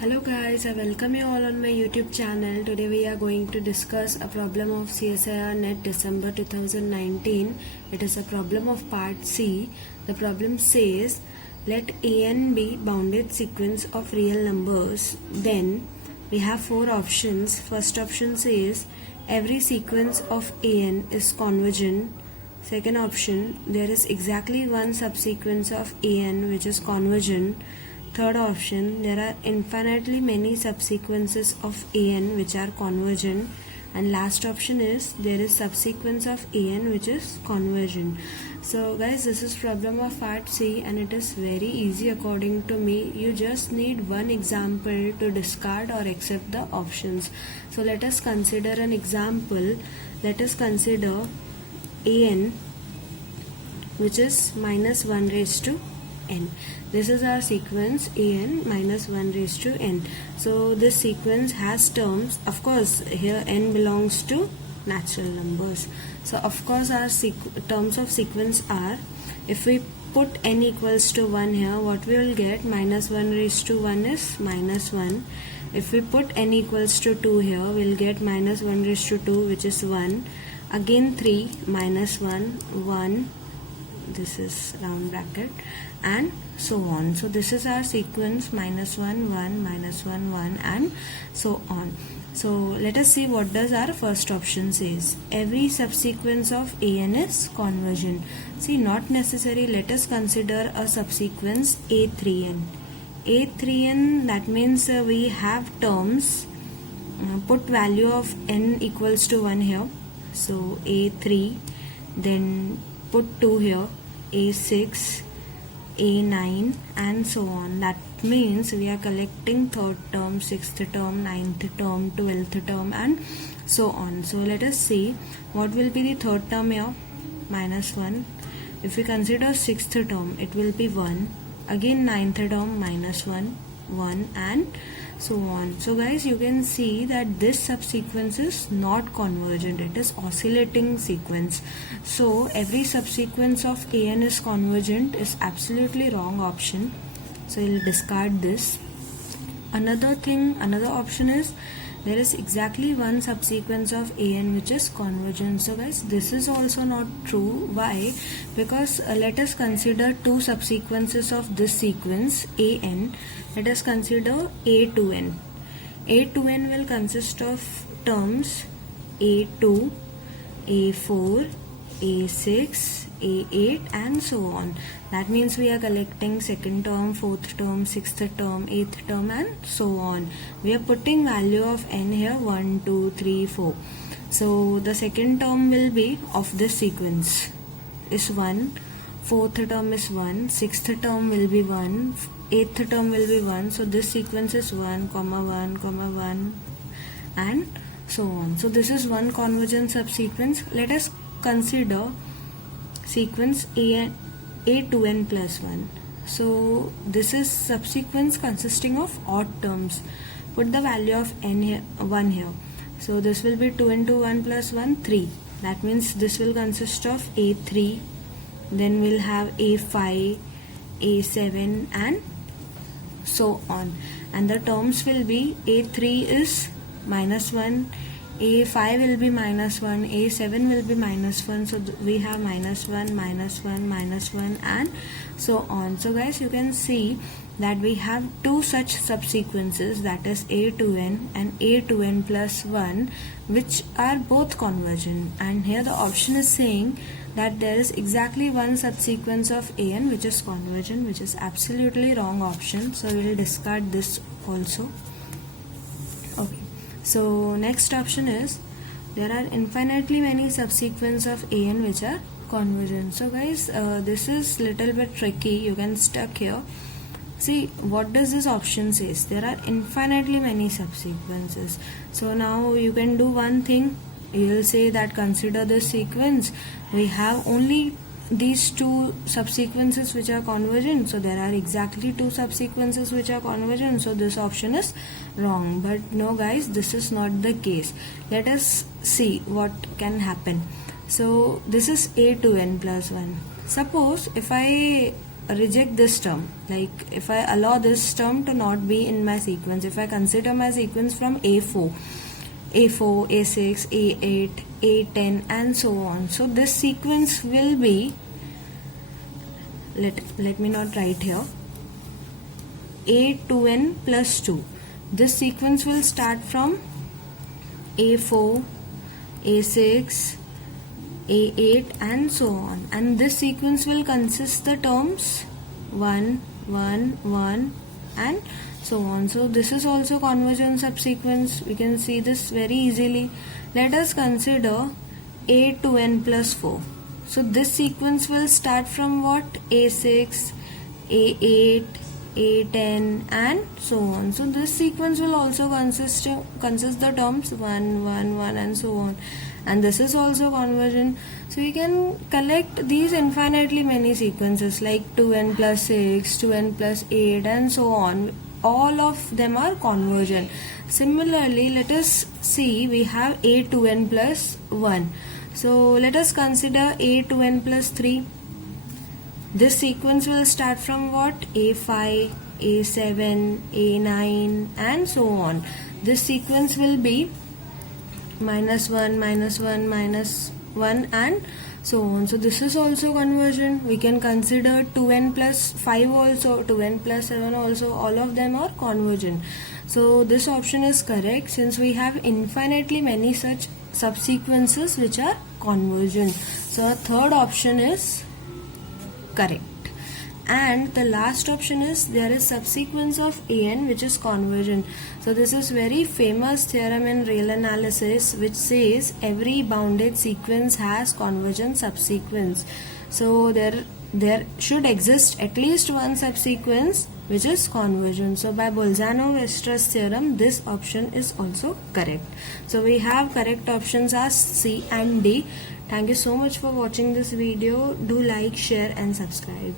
Hello guys, I welcome you all on my YouTube channel. Today we are going to discuss a problem of CSIR net December 2019. It is a problem of part C. The problem says, let an be bounded sequence of real numbers. Then we have four options. First option says, every sequence of an is convergent. Second option, there is exactly one subsequence of an which is convergent. Third option, there are infinitely many subsequences of an which are convergent, and last option is there is subsequence of an which is convergent. So guys, this is problem of part C and it is very easy according to me. You just need one example to discard or accept the options. So let us consider an example. Let us consider an which is minus 1 raised to n. This is our sequence an minus 1 raised to n. So this sequence has terms. Of course here n belongs to natural numbers. So of course our terms of sequence are, if we put n equals to 1 here, what we will get? Minus 1 raised to 1 is minus 1. If we put n equals to 2 here, we will get minus 1 raised to 2 which is 1. Again 3, minus 1, 1. This is round bracket and so on. So this is our sequence minus 1 1 minus 1 1 and so on. So let us see what does our first option says. Every subsequence of an is convergent. See, not necessary. Let us consider a subsequence a3n. A3n, that means we have terms. Put value of n equals to 1 here. So a3, then put 2 here, a6, a9 and so on. That means we are collecting third term, sixth term, ninth term, 12th term and so on. So let us see what will be the third term here. Minus 1. If we consider sixth term, it will be 1. Again ninth term, minus 1, 1 and so on. So guys, you can see that this subsequence is not convergent. It is oscillating sequence. So every subsequence of an is convergent is absolutely wrong option. So we'll discard this. Another option is there is exactly one subsequence of an which is convergent. So guys, this is also not true. Why? Because let us consider two subsequences of this sequence an. Let us consider a to n. A to n will consist of terms a2, a4, a6, a8 and so on. That means we are collecting second term, fourth term, sixth term, eighth term and so on. We are putting value of n here 1, 2, 3, 4. So the second term will be of this sequence is 1, fourth term is 1, sixth term will be 1, eighth term will be 1. So this sequence is 1, 1, 1 and so on. So this is one convergent subsequence. Let us consider sequence a to n plus 1. So this is subsequence consisting of odd terms. Put the value of n here, 1 here. So this will be 2 into 1 plus 1, 3. That means this will consist of a3, then we'll have a5, a7 and so on. And the terms will be a3 is minus 1, a5 will be minus 1, a7 will be minus 1. So we have minus 1, minus 1, minus 1 and so on. So guys, you can see that we have two such subsequences, that is a to n and a to n plus 1, which are both convergent. And here the option is saying that there is exactly one subsequence of an which is convergent, which is absolutely wrong option. So we will discard this also. Okay. So next option is there are infinitely many subsequences of an which are convergent. So guys, this is little bit tricky. You can stuck here. See, what does this option says? There are infinitely many subsequences. So now you can do one thing. You will say that consider this sequence. We have only these two subsequences which are convergent. So there are exactly two subsequences which are convergent. So this option is wrong. But no guys, this is not the case. Let us see what can happen. So this is a to n plus 1. Suppose if I reject this term, like if I allow this term to not be in my sequence, if I consider my sequence from A4, A6, A8, A10 and so on, so this sequence will be, let me not write here, A2n plus 2. This sequence will start from A4, A6, A8 and so on, and this sequence will consist the terms 1, 1, 1 and so on. So this is also convergent subsequence. We can see this very easily. Let us consider A2n plus 4. So this sequence will start from what? A6, A8, A10 and so on. So this sequence will also consist the terms 1, 1, 1 and so on, and this is also convergent. So we can collect these infinitely many sequences like 2n plus 6, 2n plus 8 and so on. All of them are convergent. Similarly, let us see, we have A2n plus 1. So let us consider A2n plus 3. This sequence will start from what? A5, A7, A9 and so on. This sequence will be minus 1, minus 1, minus 1 and so on. So this is also convergent. We can consider 2n plus 5 also, 2n plus 7 also. All of them are convergent. So this option is correct, since we have infinitely many such subsequences which are convergent. So our third option is correct. And the last option is, there is subsequence of an which is convergent. So this is very famous theorem in real analysis which says every bounded sequence has convergent subsequence. So there should exist at least one subsequence which is convergent. So by Bolzano-Weierstrass theorem, this option is also correct. So we have correct options as C and D. Thank you so much for watching this video. Do like, share and subscribe.